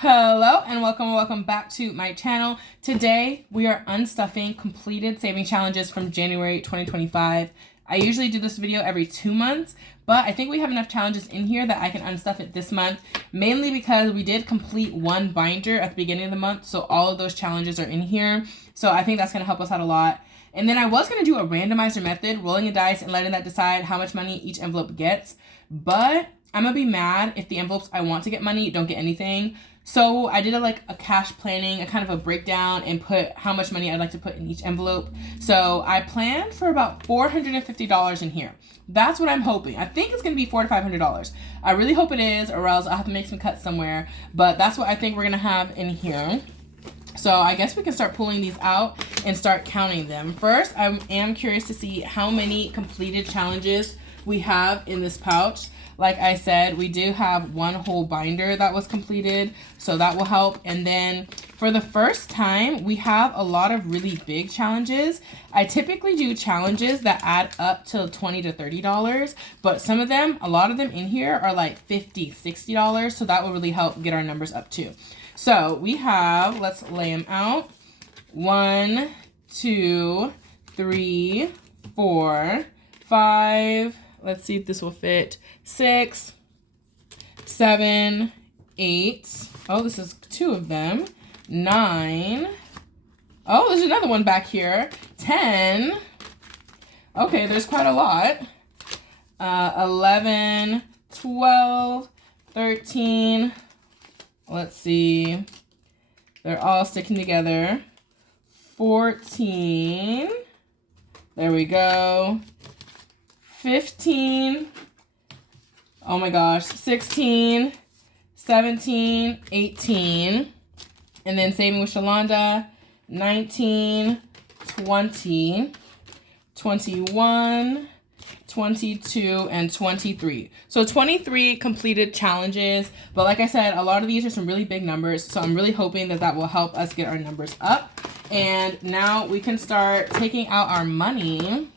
Hello and welcome back to my channel. Today we are unstuffing completed saving challenges from January 2025. I usually do this video every 2 months, but I think we have enough challenges in here that I can unstuff it this month, mainly because we did complete one binder at the beginning of the month, so all of those challenges are in here. So I think that's going to help us out a lot. And then I was going to do a randomizer method, rolling a dice and letting that decide how much money each envelope gets, but I'm going to be mad if the envelopes I want to get money don't get anything. So I did a cash planning, a kind of a breakdown, and put how much money I'd like to put in each envelope. So I planned for about $450 in here. That's what I'm hoping. I think it's going to be $400 to $500. I really hope it is, or else I'll have to make some cuts somewhere. But that's what I think we're going to have in here. So I guess we can start pulling these out and start counting them. First, I am curious to see how many completed challenges we have in this pouch. Like I said, we do have one whole binder that was completed, so that will help. And then for the first time, we have a lot of really big challenges. I typically do challenges that add up to $20 to $30, but some of them, a lot of them in here are like $50, $60, so that will really help get our numbers up too. So we have, let's lay them out. 1, 2, 3, 4, 5, let's see if this will fit. 6, 7, 8. Oh, this is 2 of them. 9. Oh, there's another one back here. 10. Okay, there's quite a lot. 11, 12, 13. Let's see. They're all sticking together. 14. There we go. 15. Oh my gosh. 16, 17, 18. And then saving with Shalonda. 19, 20, 21, 22, and 23. So 23 completed challenges. But like I said, a lot of these are some really big numbers. So I'm really hoping that that will help us get our numbers up. And now we can start taking out our money.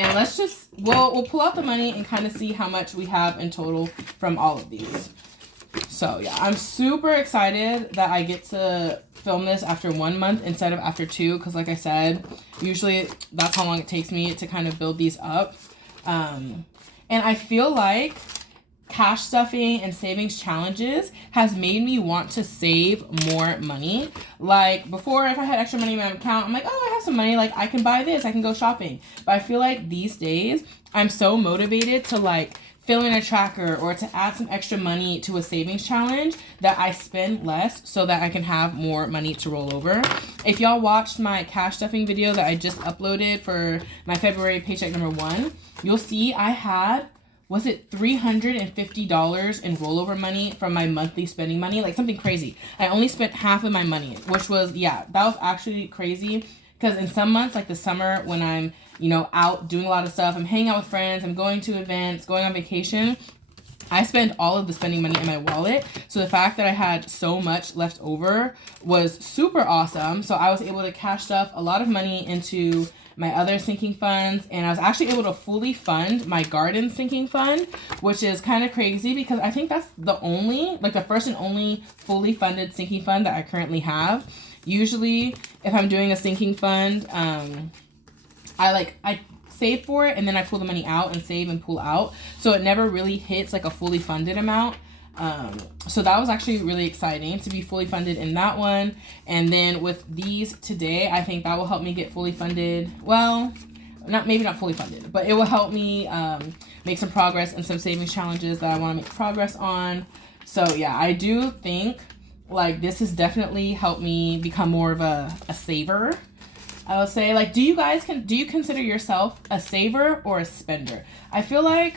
And let's just, we'll pull out the money and kind of see how much we have in total from all of these. So yeah, I'm super excited that I get to film this after 1 month instead of after 2. Because like I said, usually that's how long it takes me to kind of build these up. And I feel like cash stuffing and savings challenges has made me want to save more money. Like before, if I had extra money in my account, I'm like, oh, I have some money, like I can buy this, I can go shopping. But I feel like these days I'm so motivated to like fill in a tracker or to add some extra money to a savings challenge that I spend less so that I can have more money to roll over. If y'all watched my cash stuffing video that I just uploaded for my February paycheck number 1, you'll see I had, was it $350 in rollover money from my monthly spending money? Like something crazy. I only spent half of my money, which was, yeah, that was actually crazy. Because in some months, like the summer when I'm, out doing a lot of stuff, I'm hanging out with friends, I'm going to events, going on vacation, I spend all of the spending money in my wallet. So the fact that I had so much left over was super awesome. So I was able to cash stuff a lot of money into my other sinking funds, and I was actually able to fully fund my garden sinking fund, which is kind of crazy because I think that's the only, like the first and only fully funded sinking fund that I currently have. Usually if I'm doing a sinking fund, I save for it and then I pull the money out and save and pull out. So it never really hits like a fully funded amount. So that was actually really exciting to be fully funded in that one. And then with these today, I think that will help me get fully funded. Well, maybe not fully funded, but it will help me make some progress in some savings challenges that I want to make progress on. So yeah, I do think like this has definitely helped me become more of a saver. I would say, like, do you consider yourself a saver or a spender? I feel like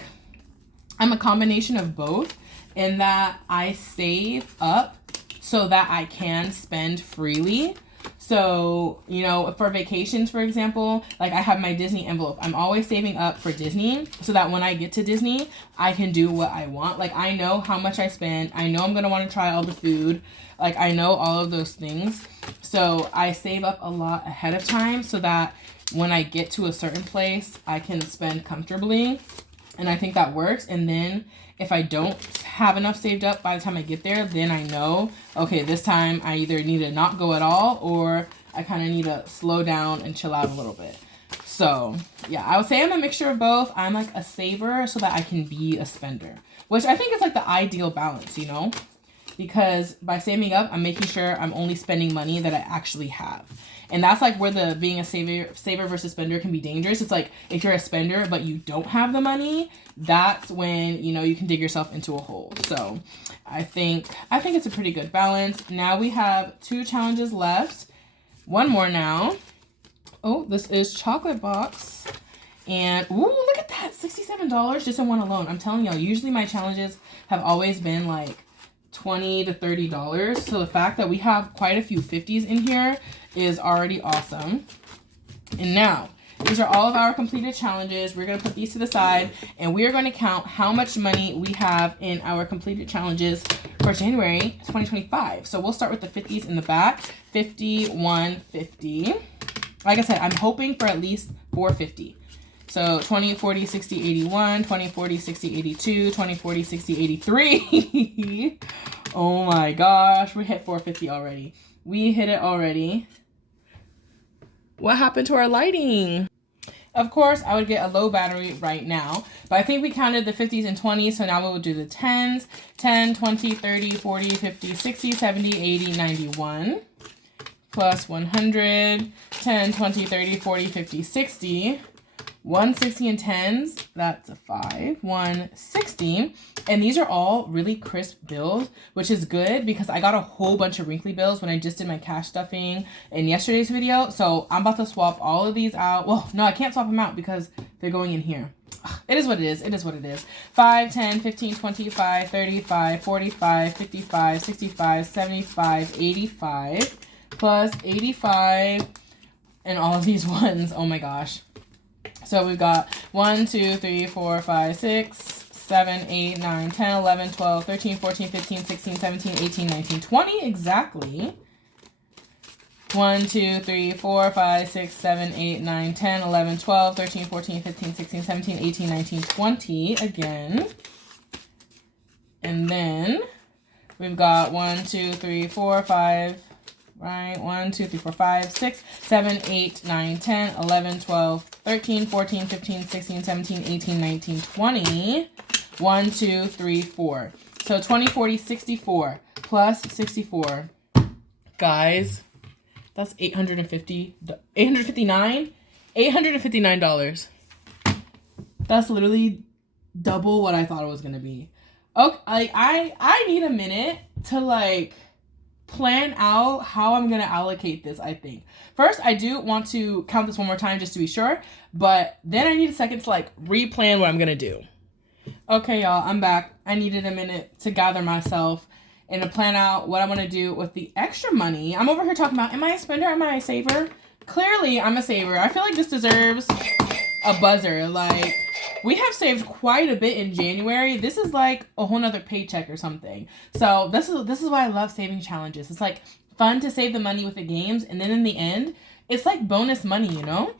I'm a combination of both in that I save up so that I can spend freely. So, for vacations, for example, like I have my Disney envelope. I'm always saving up for Disney so that when I get to Disney, I can do what I want. Like I know how much I spend. I know I'm going to want to try all the food. Like I know all of those things. So I save up a lot ahead of time so that when I get to a certain place, I can spend comfortably. And I think that works. And then if I don't have enough saved up by the time I get there, then I know, okay, this time I either need to not go at all or I kind of need to slow down and chill out a little bit. So yeah, I would say I'm a mixture of both. I'm like a saver so that I can be a spender, which I think is like the ideal balance, you know, because by saving up, I'm making sure I'm only spending money that I actually have. And that's like where the being a saver versus spender can be dangerous. It's like if you're a spender but you don't have the money, that's when, you know, you can dig yourself into a hole. So I think it's a pretty good balance. Now we have 2 challenges left. One more now. Oh, this is chocolate box. And ooh, look at that, $67 just in one alone. I'm telling y'all, usually my challenges have always been like $20 to $30. So the fact that we have quite a few 50s in here is already awesome. And now, these are all of our completed challenges. We're going to put these to the side, and we are going to count how much money we have in our completed challenges for January 2025. So we'll start with the 50s in the back. 50, 150. Like I said, I'm hoping for at least 450. So 20, 40, 60, 81, 20, 40, 60, 82, 20, 40, 60, 83. Oh my gosh, we hit 450 already. We hit it already. What happened to our lighting? Of course, I would get a low battery right now, but I think we counted the 50s and 20s, so now we will do the 10s. 10, 20, 30, 40, 50, 60, 70, 80, 91. Plus 100, 10, 20, 30, 40, 50, 60. 160 and 10s, that's a 5. 160. And these are all really crisp bills, which is good because I got a whole bunch of wrinkly bills when I just did my cash stuffing in yesterday's video. So I'm about to swap all of these out. Well, no, I can't swap them out because they're going in here. It is what it is. It is what it is. 5, 10, 15, 25, 35, 45, 55, 65, 75, 85, plus 85, and all of these ones. Oh my gosh. So we've got 1, 2, 3, 4, 5, 6, 7, 8, 9, 10, 11, 12, 13, 14, 15, 16, 17, 18, 19, 20 exactly. 1, 2, 3, 4, 5, 6, 7, 8, 9, 10, 11, 12, 13, 14, 15, 16, 17, 18, 19, 20 again. And then we've got 1, 2, 3, 4, 5, right? 1, 2, 3, 4, 5, 6, 7, 8, 9, 10, 11, 12, 13, 14, 15, 16, 17, 18, 19, 20. 1, 2, 3, 4. So 20, 40, 64 plus 64. Guys, that's $859. That's literally double what I thought it was going to be. Okay, I need a minute to like plan out how I'm going to allocate this, I think. First, I do want to count this one more time just to be sure, but then I need a second to like replan what I'm going to do. Okay, y'all, I'm back. I needed a minute to gather myself and to plan out what I want to do with the extra money. I'm over here talking about, am I a spender? Am I a saver? Clearly, I'm a saver. I feel like this deserves a buzzer. Like, we have saved quite a bit in January. This is like a whole nother paycheck or something. So this is why I love saving challenges. It's like fun to save the money with the games, and then in the end, it's like bonus money, you know?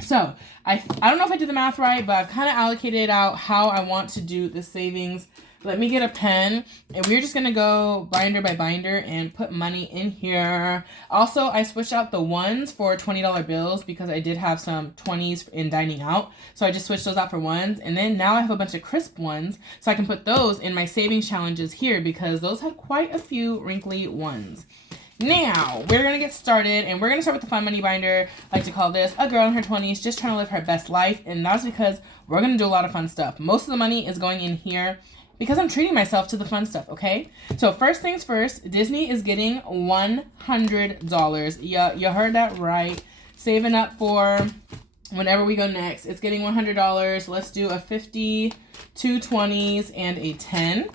So I don't know if I did the math right, but I've kind of allocated out how I want to do the savings. Let me get a pen, and we're just going to go binder by binder and put money in here. Also, I switched out the ones for $20 bills because I did have some 20s in dining out. So I just switched those out for ones. And then now I have a bunch of crisp ones, so I can put those in my savings challenges here because those had quite a few wrinkly ones. Now, we're going to get started, and we're going to start with the fun money binder. I like to call this a girl in her 20s just trying to live her best life, and that's because we're going to do a lot of fun stuff. Most of the money is going in here because I'm treating myself to the fun stuff, okay? So first things first, Disney is getting $100. You heard that right. Saving up for whenever we go next. It's getting $100. Let's do a 50, 2 20s, and a 10.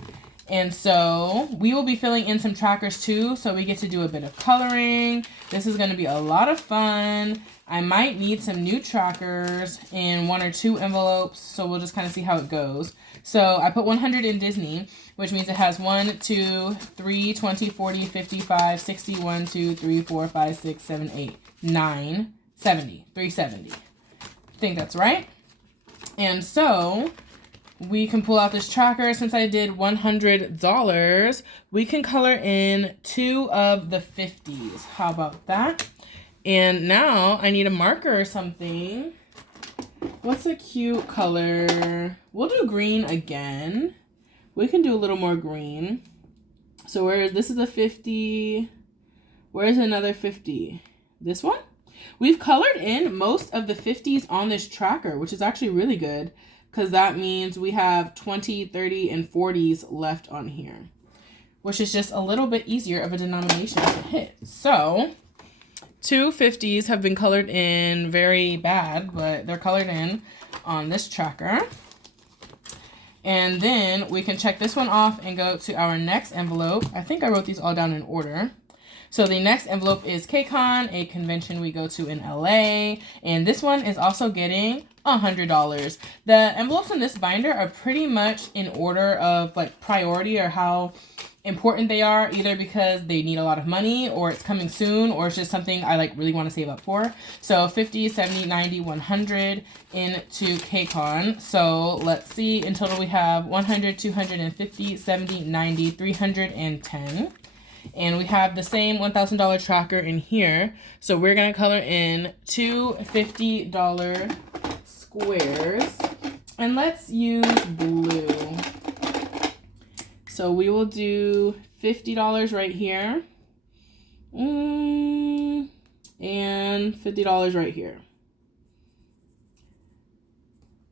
And so we will be filling in some trackers too, so we get to do a bit of coloring. This is going to be a lot of fun. I might need some new trackers in 1 or 2 envelopes, so we'll just kind of see how it goes. So I put 100 in Disney, which means it has 1, 2, 3, 20, 40, 55, 60, 1, 2, 3, 4, 5, 6, 7, 8, 9, 70, 370. I think that's right. And so we can pull out this tracker. Since I did $100, we can color in 2 of the 50s. How about that? And now I need a marker or something. What's a cute color? We'll do green again. We can do a little more green. So this is a 50. Where's another 50? This one? We've colored in most of the 50s on this tracker, which is actually really good because that means we have 20, 30, and 40s left on here, which is just a little bit easier of a denomination to hit. So 2 50s have been colored in very bad, but they're colored in on this tracker. And then we can check this one off and go to our next envelope. I think I wrote these all down in order. So the next envelope is KCON, a convention we go to in LA. And this one is also getting $100. The envelopes in this binder are pretty much in order of like priority or how important they are, either because they need a lot of money or it's coming soon or it's just something I like really want to save up for. So 50, 70, 90, 100 into KCON. So let's see, in total we have 100, 250, 70, 90, 310. And we have the same $1,000 tracker in here. So we're going to color in 2 $50 squares. And let's use blue. So we will do $50 right here. And $50 right here.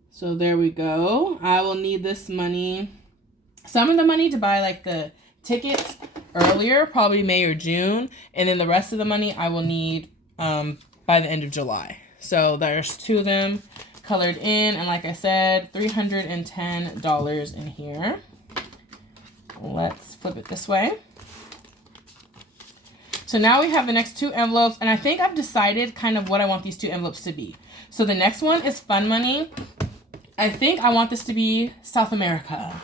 So there we go. I will need this money. Some of the money to buy like the tickets earlier, probably May or June. And then the rest of the money I will need by the end of July. So there's 2 of them colored in. And like I said, $310 in here. Let's flip it this way. So now we have the next 2 envelopes, and I think I've decided kind of what I want these 2 envelopes to be. So the next one is fun money. I think I want this to be South America.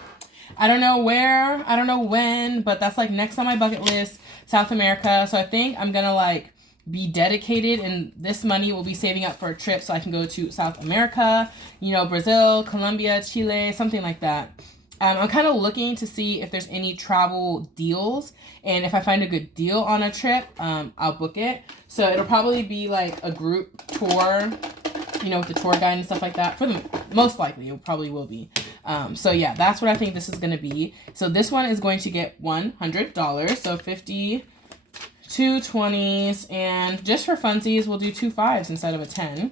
I don't know where, I don't know when, but that's like next on my bucket list, South America. So I think I'm gonna like be dedicated, and this money will be saving up for a trip so I can go to South America, you know, Brazil, Colombia, Chile, something like that. I'm kind of looking to see if there's any travel deals, and if I find a good deal on a trip, I'll book it. So it'll probably be like a group tour, you know, with the tour guide and stuff like that. For the most likely, it probably will be. So yeah, that's what I think this is going to be. So this one is going to get $100. So 50, 2 20s, and just for funsies, we'll do 2 5s instead of a 10.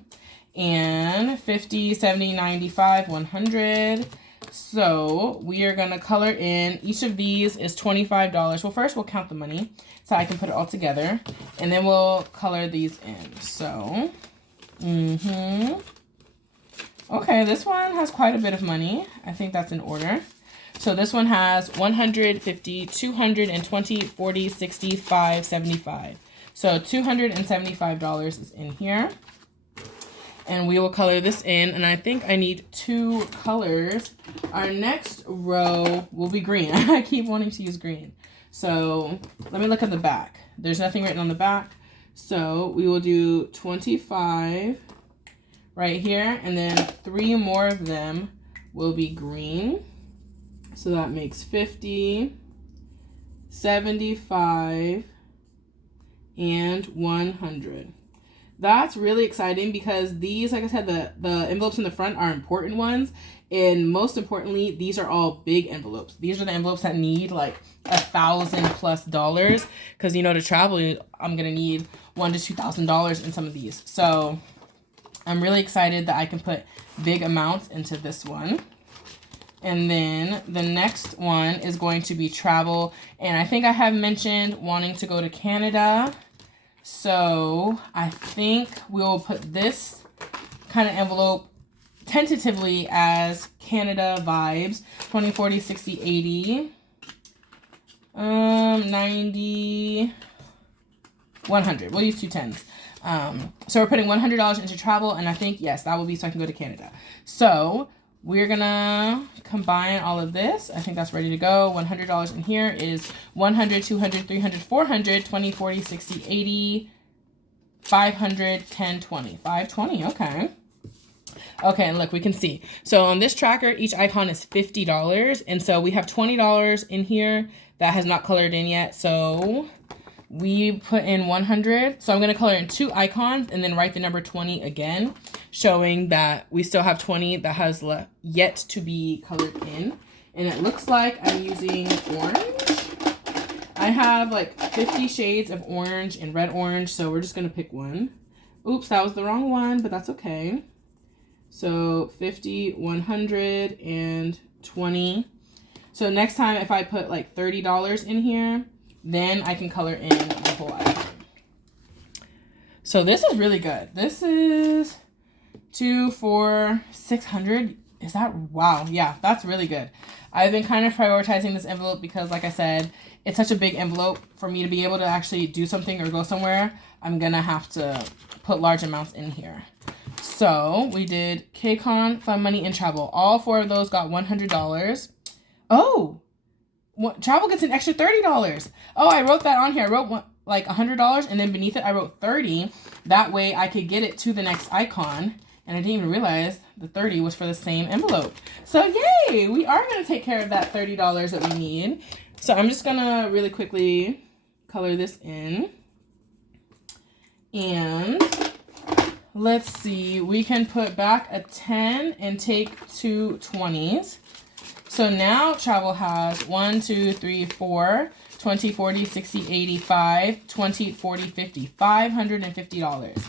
And 50, 70, 95, 100. So we are going to color in, each of these is $25. Well, first we'll count the money so I can put it all together, and then we'll color these in. So, okay, this one has quite a bit of money. I think that's in order. So this one has 100, 50, 220, 40, 65, 75. So $275 is in here. And we will color this in, and I think I need 2 colors. Our next row will be green. I keep wanting to use green. So let me look at the back. There's nothing written on the back. So we will do 25 right here, and then 3 more of them will be green. So that makes 50, 75, and 100. That's really exciting because these, like I said, the envelopes in the front are important ones. And most importantly, these are all big envelopes. These are the envelopes that need like $1,000+ because, you know, to travel, I'm going to need $1,000 to $2,000 in some of these. So I'm really excited that I can put big amounts into this one. And then the next one is going to be travel. And I think I have mentioned wanting to go to Canada. So I think we'll put this kind of envelope tentatively as Canada vibes. 20, 40, 60, 80, 90, 100. We'll use 2 10s. So we're putting $100 into travel, and I think, yes, that will be so I can go to Canada. So we're gonna combine all of this. I think that's ready to go. $100 in here is 100, 200, 300, 400, 20, 40, 60, 80, 500, 10, 20. 520, okay. Okay, and look, we can see. So on this tracker, each icon is $50. And so we have $20 in here that has not colored in yet. So we put in 100. So I'm going to color in 2 icons and then write the number 20 again, showing that we still have 20 that has yet to be colored in. And it looks like I'm using orange. I have like 50 shades of orange and red orange. So we're just going to pick one. Oops, that was the wrong one, but that's okay. So 50, 100, and 20. So next time if I put like $30 in here, then I can color in the whole icon. So this is really good. This is 2, 4, 600. Is that, wow, yeah, that's really good. I've been kind of prioritizing this envelope because, like I said, it's such a big envelope. For me to be able to actually do something or go somewhere, I'm gonna have to put large amounts in here. So we did KCON, Fun Money, and Travel. All 4 of those got $100. Oh, Travel gets an extra $30. Oh, I wrote that on here. I wrote like $100, and then beneath it I wrote 30. That way I could get it to the next icon. And I didn't even realize the 30 was for the same envelope. So yay, we are going to take care of that $30 that we need. So I'm just going to really quickly color this in. And let's see, we can put back a 10 and take 2 20s. So now Travel has 1, 2, 3, 4, 20, 40, 60, 85, 20, 40, 50, $550.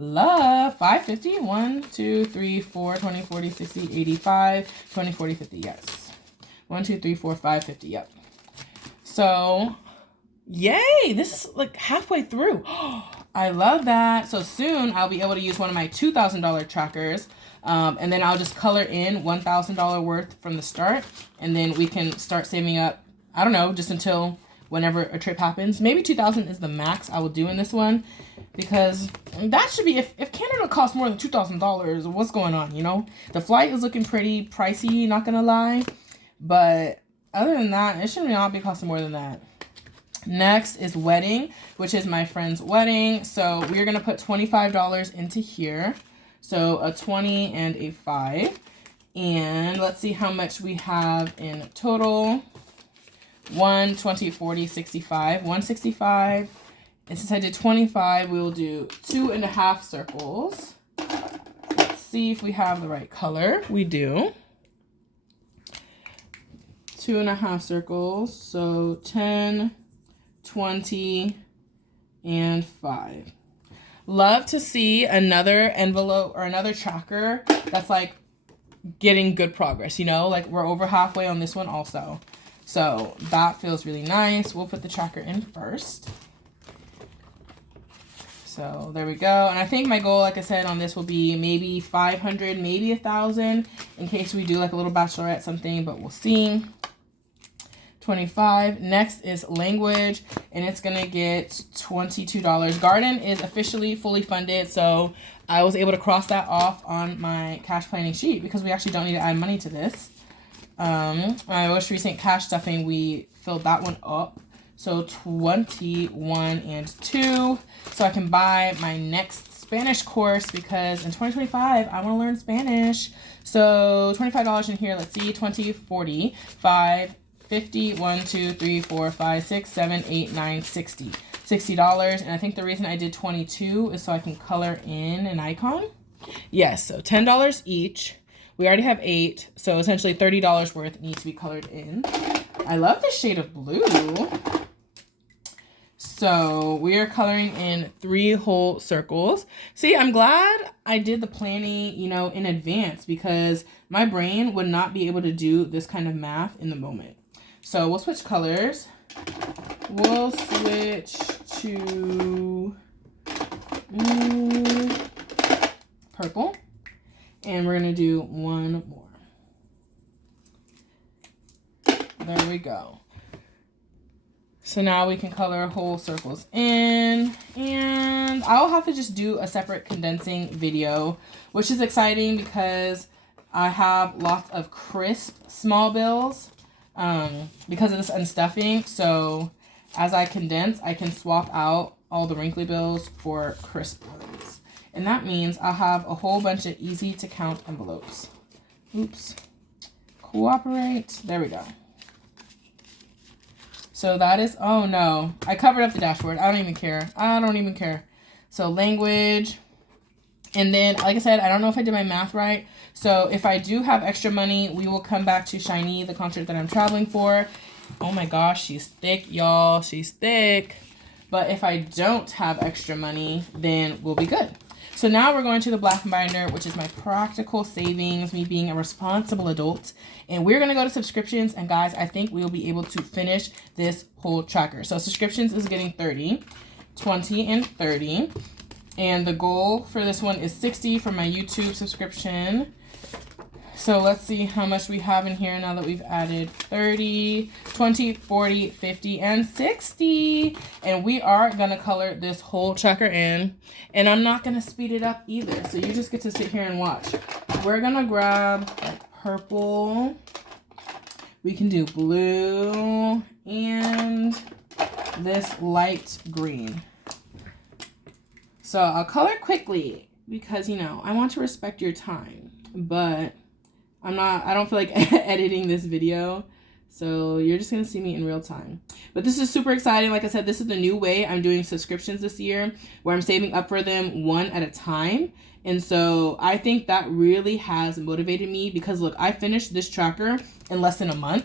Love, 550, 1, 2, 3, 4, 20, 40, 60, 85, 20, 40, 50, yes. 1, 2, 3, 4, 550, yep. So, yay, this is like halfway through. I love that. So soon I'll be able to use one of my $2,000 trackers. And then I'll just color in $1,000 worth from the start. And then we can start saving up, I don't know, just until whenever a trip happens. Maybe 2,000 is the max I will do in this one. Because that should be, if Canada costs more than $2,000, what's going on, you know? The flight is looking pretty pricey, not gonna lie. But other than that, it should not be costing more than that. Next is wedding, which is my friend's wedding. So we're gonna put $25 into here. So a 20 and a 5. And let's see how much we have in total. 1, 20, 40, 65, 165. And since I did 25, we will do 2.5 circles. Let's see if we have the right color. We do. 2.5 circles. So 10, 20, and 5. Love to see another envelope or another tracker that's like getting good progress, you know? Like we're over halfway on this one also. So that feels really nice. We'll put the tracker in first. So there we go. And I think my goal, like I said, on this will be maybe 500, maybe 1,000 in case we do like a little bachelorette something, but we'll see. 25. Next is language, and it's gonna get $22. Garden is officially fully funded, so I was able to cross that off on my cash planning sheet because we actually don't need to add money to this. My most recent cash stuffing, we filled that one up. So 21 and 2. So I can buy my next Spanish course because in 2025, I want to learn Spanish. So $25 in here. Let's see, 20, 40, 5, 50, 1, 2, 3, 4, 5, 6, 7, 8, 9, 60. $60. And I think the reason I did 22 is so I can color in an icon. Yes, so $10 each. We already have 8, so essentially $30 worth needs to be colored in. I love this shade of blue. So we are coloring in 3 whole circles. See, I'm glad I did the planning, you know, in advance because my brain would not be able to do this kind of math in the moment. So we'll switch colors. We'll switch to purple. And we're going to do one more. There we go. So now we can color whole circles in, and I'll have to just do a separate condensing video, which is exciting because I have lots of crisp small bills because of this unstuffing. So as I condense, I can swap out all the wrinkly bills for crisp ones. And that means I'll have a whole bunch of easy to count envelopes. Oops. Cooperate. There we go. So that is, oh no, I covered up the dashboard. I don't even care. I don't even care. So language. And then, like I said, I don't know if I did my math right. So if I do have extra money, we will come back to Shiny, the concert that I'm traveling for. Oh my gosh, she's thick, y'all. She's thick. But if I don't have extra money, then we'll be good. So now we're going to the black binder, which is my practical savings, me being a responsible adult. And we're going to go to subscriptions. And guys, I think we'll be able to finish this whole tracker. So subscriptions is getting 30, 20, and 30. And the goal for this one is 60 for my YouTube subscription. So let's see how much we have in here now that we've added 30, 20, 40, 50, and 60. And we are going to color this whole tracker in. And I'm not going to speed it up either. So you just get to sit here and watch. We're going to grab like purple. We can do blue and this light green. So I'll color quickly because, you know, I want to respect your time. But I don't feel like editing this video, so you're just going to see me in real time. But this is super exciting. Like I said, this is the new way I'm doing subscriptions this year, where I'm saving up for them one at a time. And so I think that really has motivated me because, look, I finished this tracker in less than a month,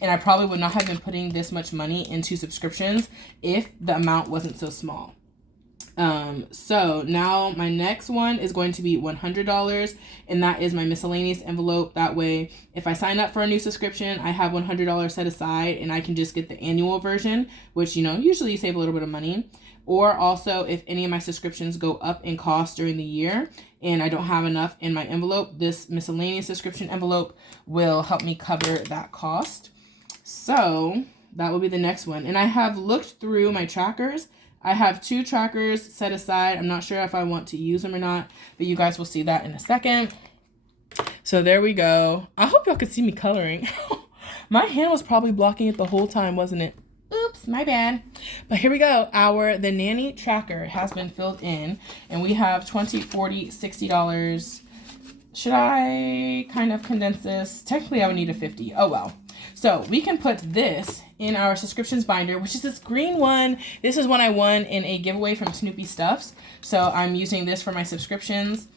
and I probably would not have been putting this much money into subscriptions if the amount wasn't so small. So now my next one is going to be $100, and that is my miscellaneous envelope. That way, if I sign up for a new subscription, I have $100 set aside and I can just get the annual version, which, you know, usually you save a little bit of money. Or also if any of my subscriptions go up in cost during the year and I don't have enough in my envelope, this miscellaneous subscription envelope will help me cover that cost. So that will be the next one. And I have looked through my trackers. I have 2 trackers set aside. I'm not sure if I want to use them or not, but you guys will see that in a second. So there we go. I hope y'all could see me coloring. My hand was probably blocking it the whole time, wasn't it? Oops, my bad. But here we go. The nanny tracker has been filled in, and we have $20, $40, $60. Should I kind of condense this? Technically, I would need a 50. Oh, well. So we can put this in our subscriptions binder, which is this green one. This is one I won in a giveaway from Snoopy Stuffs. So I'm using this for my subscriptions.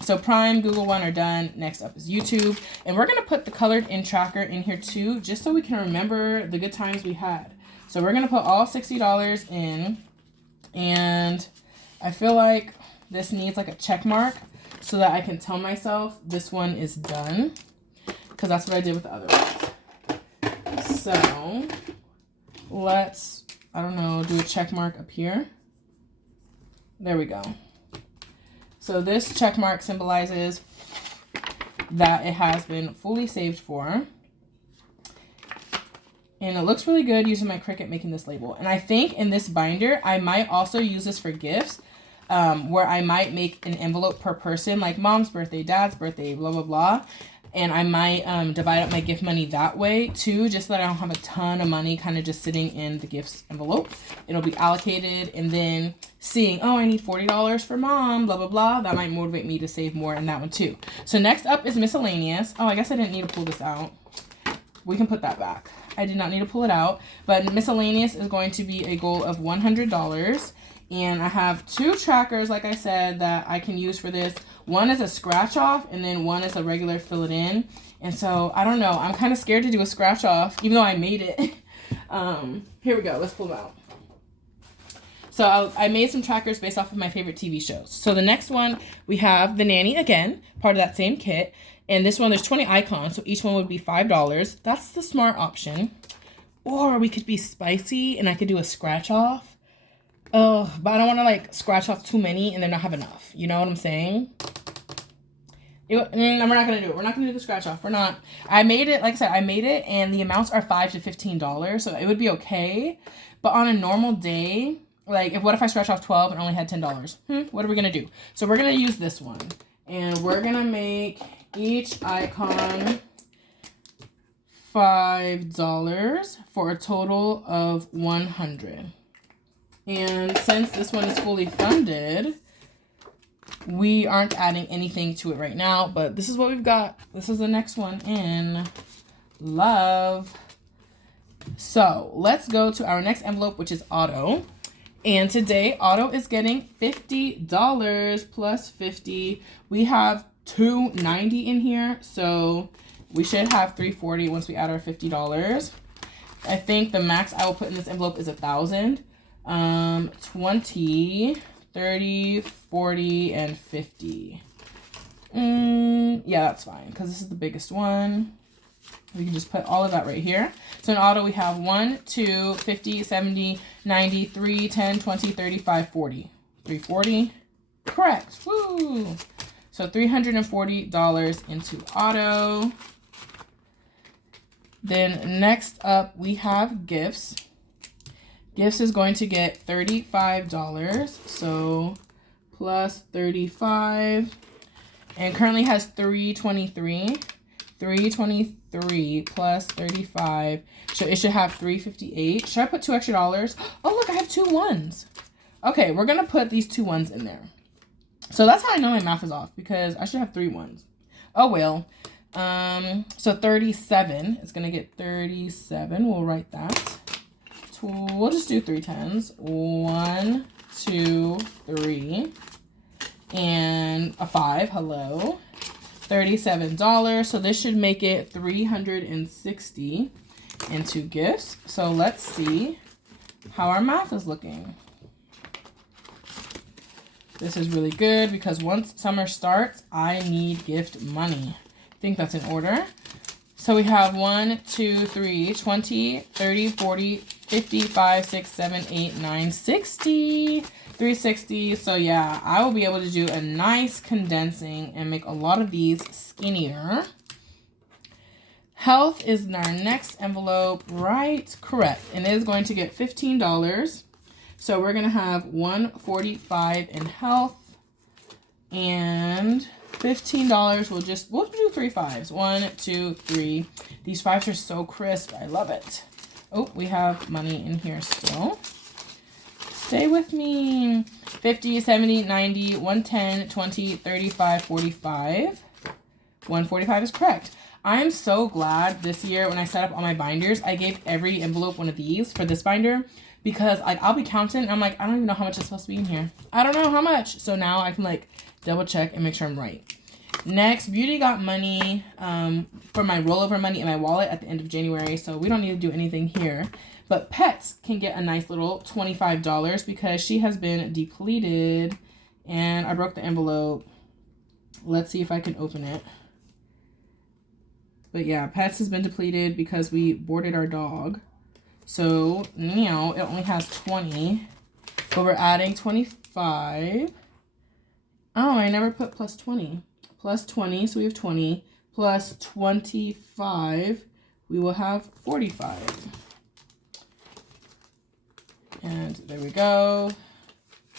So Prime, Google One are done. Next up is YouTube. And we're going to put the colored in tracker in here too, just so we can remember the good times we had. So we're going to put all $60 in. And I feel like this needs like a check mark so that I can tell myself this one is done, because that's what I did with the other ones. So let's, I don't know, do a check mark up here. There we go. So this check mark symbolizes that it has been fully saved for. And it looks really good using my Cricut making this label. And I think in this binder, I might also use this for gifts, where I might make an envelope per person, like mom's birthday, dad's birthday, blah, blah, blah. And I might divide up my gift money that way too, just so that I don't have a ton of money kind of just sitting in the gifts envelope. It'll be allocated, and then seeing, oh, I need $40 for mom, blah, blah, blah. That might motivate me to save more in that one too. So next up is miscellaneous. Oh, I guess I didn't need to pull this out. We can put that back. I did not need to pull it out, but miscellaneous is going to be a goal of $100. And I have 2 trackers, like I said, that I can use for this. One is a scratch off, and then one is a regular fill it in. And so, I don't know. I'm kind of scared to do a scratch off, even though I made it. Here we go. Let's pull them out. So I made some trackers based off of my favorite TV shows. So the next one, we have The Nanny again, part of that same kit. And this one, there's 20 icons, so each one would be $5. That's the smart option. Or we could be spicy, and I could do a scratch off. Oh, but I don't want to like scratch off too many and then not have enough. You know what I'm saying? We're not going to do it. We're not going to do the scratch off. We're not. I made it, like I said, I made it, and the amounts are $5 to $15, so it would be okay. But on a normal day, like, what if I scratch off 12 and only had $10? What are we going to do? So we're going to use this one, and we're going to make each icon $5 for a total of $100. And since this one is fully funded, we aren't adding anything to it right now, but this is what we've got. This is the next one in love. So let's go to our next envelope, which is auto. And today, auto is getting $50 plus 50. We have $290 in here, so we should have $340 once we add our $50. I think the max I will put in this envelope is 1,000. 20, 30, 40, and 50. Yeah, that's fine because this is the biggest one. We can just put all of that right here. So in auto, we have 1, 2, 50, 70, 90, 3, 10, 20, 35, 40. 340. Correct. Woo! So $340 into auto. Then next up, we have gifts. Gifts is going to get $35. So plus 35. And currently has 323. 323 plus 35. So it should have 358. Should I put $2 extra? Oh, look, I have 2 ones. Okay, we're going to put these 2 ones in there. So that's how I know my math is off, because I should have 3 ones. Oh, well. So 37. It's going to get 37. We'll write that. We'll just do 3 tens. 1, 2, 3. And a 5. Hello. $37. So this should make it $360 into gifts. So let's see how our math is looking. This is really good because once summer starts, I need gift money. I think that's in order. So we have 1, 2, 3, 20, 30, 40, 55, 6, 7, 8, 9, 60. 360. So yeah, I will be able to do a nice condensing and make a lot of these skinnier. Health is in our next envelope, right? Correct. And it is going to get $15. So we're going to have $145 in health and $15. We'll do 3 5s. 1, 2, 3. These 5s are so crisp. I love it. Oh, we have money in here still. Stay with me. 50, 70, 90, 110, 20, 35, 45. 145 is correct. I am so glad this year when I set up all my binders, I gave every envelope one of these for this binder because I'll be counting. And I'm like, I don't even know how much is supposed to be in here. I don't know how much. So now I can like double check and make sure I'm right. Next, Beauty got money for my rollover money in my wallet at the end of January. So we don't need to do anything here. But Pets can get a nice little $25 because she has been depleted. And I broke the envelope. Let's see if I can open it. But yeah, Pets has been depleted because we boarded our dog. So now it only has 20. But we're adding 25. Oh, I never put plus 20. Plus 20, so we have 20. Plus 25, we will have 45. And there we go.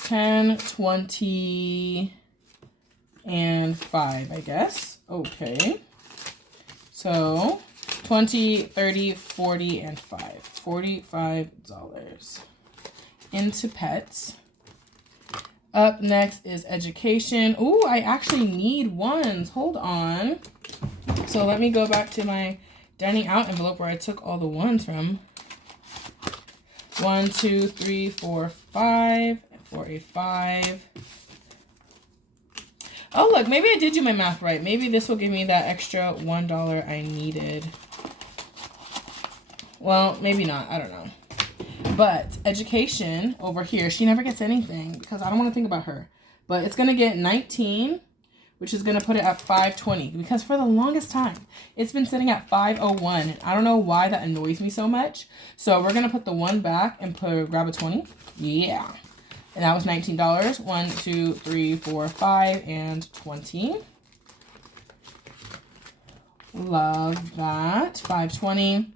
10, 20, and 5, I guess. Okay. So 20, 30, 40, and 5. $45 into Pets. Up next is education. Ooh, I actually need ones. Hold on. So let me go back to my dining out envelope where I took all the ones from. 1, 2, 3, 4, 5 for a 5. Oh, look, maybe I did do my math right. Maybe this will give me that extra $1 I needed. Well, maybe not. I don't know. But education over here, she never gets anything because I don't want to think about her. But it's going to get 19, which is going to put it at 520 because for the longest time, it's been sitting at 501. I don't know why that annoys me so much. So we're going to put the 1 back and grab a 20. Yeah. And that was $19. 1, 2, 3, 4, 5, and 20. Love that. 520.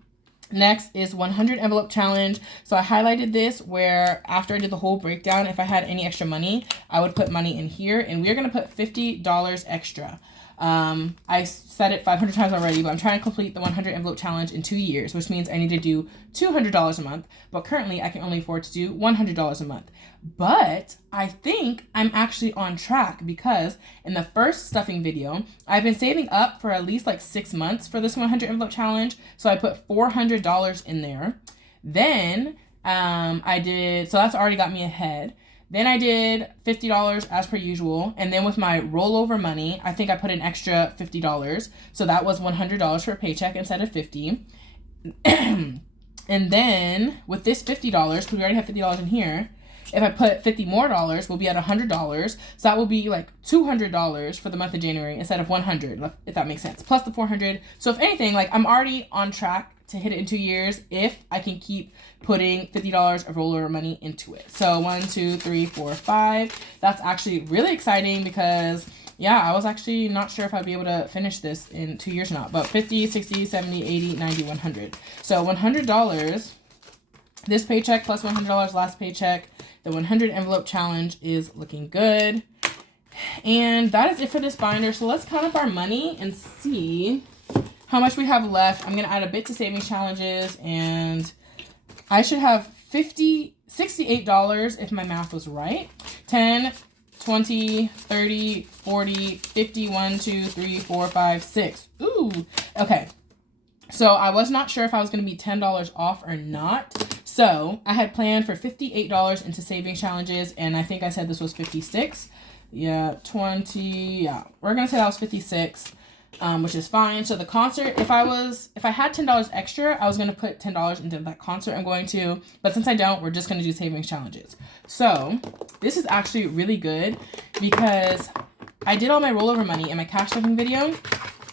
Next is 100 envelope challenge. So I highlighted this where after I did the whole breakdown, if I had any extra money, I would put money in here. And we're going to put $50 extra. I said it 500 times already, but I'm trying to complete the 100 envelope challenge in 2 years, which means I need to do $200 a month. But currently I can only afford to do $100 a month. But I think I'm actually on track because in the first stuffing video, I've been saving up for at least like 6 months for this 100 envelope challenge. So I put $400 in there. Then so that's already got me ahead. Then I did $50 as per usual. And then with my rollover money, I think I put an extra $50. So that was $100 for a paycheck instead of $50. And then with this $50, because we already have $50 in here, if I put $50 more, we'll be at $100. So that will be like $200 for the month of January instead of $100, if that makes sense, plus the $400. So if anything, like I'm already on track to hit it in 2 years if I can keep putting $50 of rollover money into it. So 1, 2, 3, 4, 5. That's actually really exciting because yeah, I was actually not sure if I'd be able to finish this in 2 years or not, but 50, 60, 70, 80, 90, 100. So $100, this paycheck plus $100 last paycheck, the 100 envelope challenge is looking good. And that is it for this binder. So let's count up our money and see how much we have left. I'm going to add a bit to savings challenges and I should have $68 if my math was right. 10, 20, 30, 40, 50, 1, 2, 3, 4, 5, 6. Ooh, okay. So I was not sure if I was going to be $10 off or not. So I had planned for $58 into savings challenges and I think I said this was 56. Yeah, 20, yeah. We're going to say that was 56. Which is fine. So the concert, if I had $10 extra, I was going to put $10 into that concert I'm going to, but since I don't, we're just going to do savings challenges. So this is actually really good because I did all my rollover money in my cash stuffing video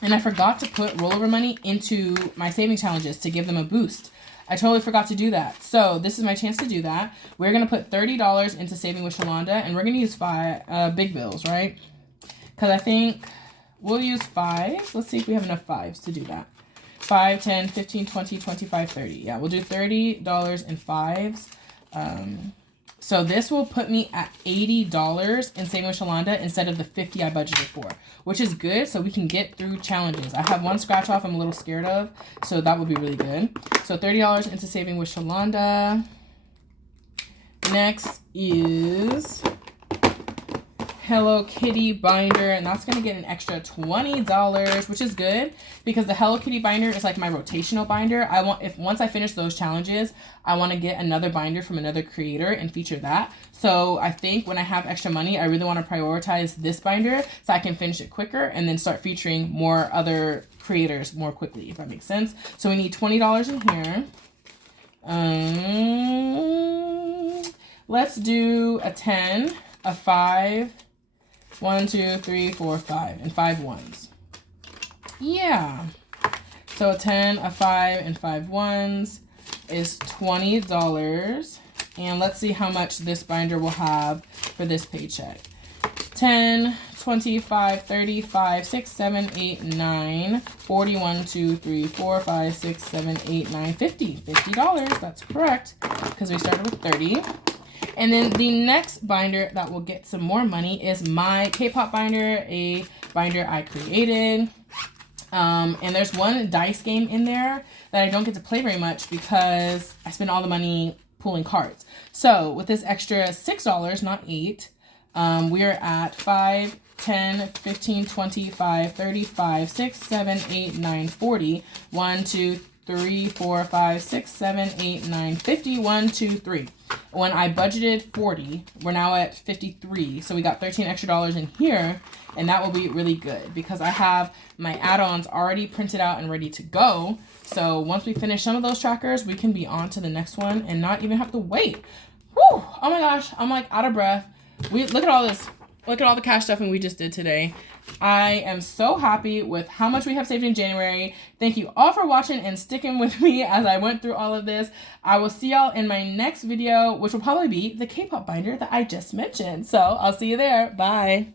and I forgot to put rollover money into my savings challenges to give them a boost. I totally forgot to do that. So this is my chance to do that. We're going to put $30 into Saving with Shalonda and we're going to use 5 big bills, right? Because I think we'll use 5. Let's see if we have enough 5s to do that. 5, 10, 15, 20, 25, 30. Yeah, we'll do $30 in 5s. So this will put me at $80 in Saving with Shalonda instead of the $50 I budgeted for, which is good so we can get through challenges. I have one scratch off I'm a little scared of, so that would be really good. So $30 into Saving with Shalonda. Next is Hello Kitty binder, and that's gonna get an extra $20, which is good because the Hello Kitty binder is like my rotational binder. Once I finish those challenges, I want to get another binder from another creator and feature that. So I think when I have extra money, I really want to prioritize this binder so I can finish it quicker and then start featuring more other creators more quickly, if that makes sense. So we need $20 in here. Let's do a 10, a 5. 1, 2, 3, 4, 5, and 5 ones. Yeah. So a 10, a 5, and 5 ones is $20. And let's see how much this binder will have for this paycheck. 10, 25, 35, 6, 7, 8, 9, 40, 1, 2, 3, 4, 5, 6, 7, 8, 9, 50. $50. That's correct because we started with 30. And then the next binder that will get some more money is my K-pop binder, a binder I created. And there's one dice game in there that I don't get to play very much because I spend all the money pulling cards. So with this extra $6, not 8, we're at 5, 10, 15, 25, 35, 6, 7, 8, 9, 40. 1, 2, 3, 4, 5, 6, 7, 8, 9, 50. 1, 2, 3. When I budgeted 40, we're now at 53. So we got $13 extra in here, and that will be really good because I have my add-ons already printed out and ready to go. So once we finish some of those trackers, we can be on to the next one and not even have to wait. Whew! Oh my gosh, I'm like out of breath. Look at all this. Look at all the cash stuffing we just did today. I am so happy with how much we have saved in January. Thank you all for watching and sticking with me as I went through all of this. I will see y'all in my next video, which will probably be the K-pop binder that I just mentioned. So I'll see you there. Bye.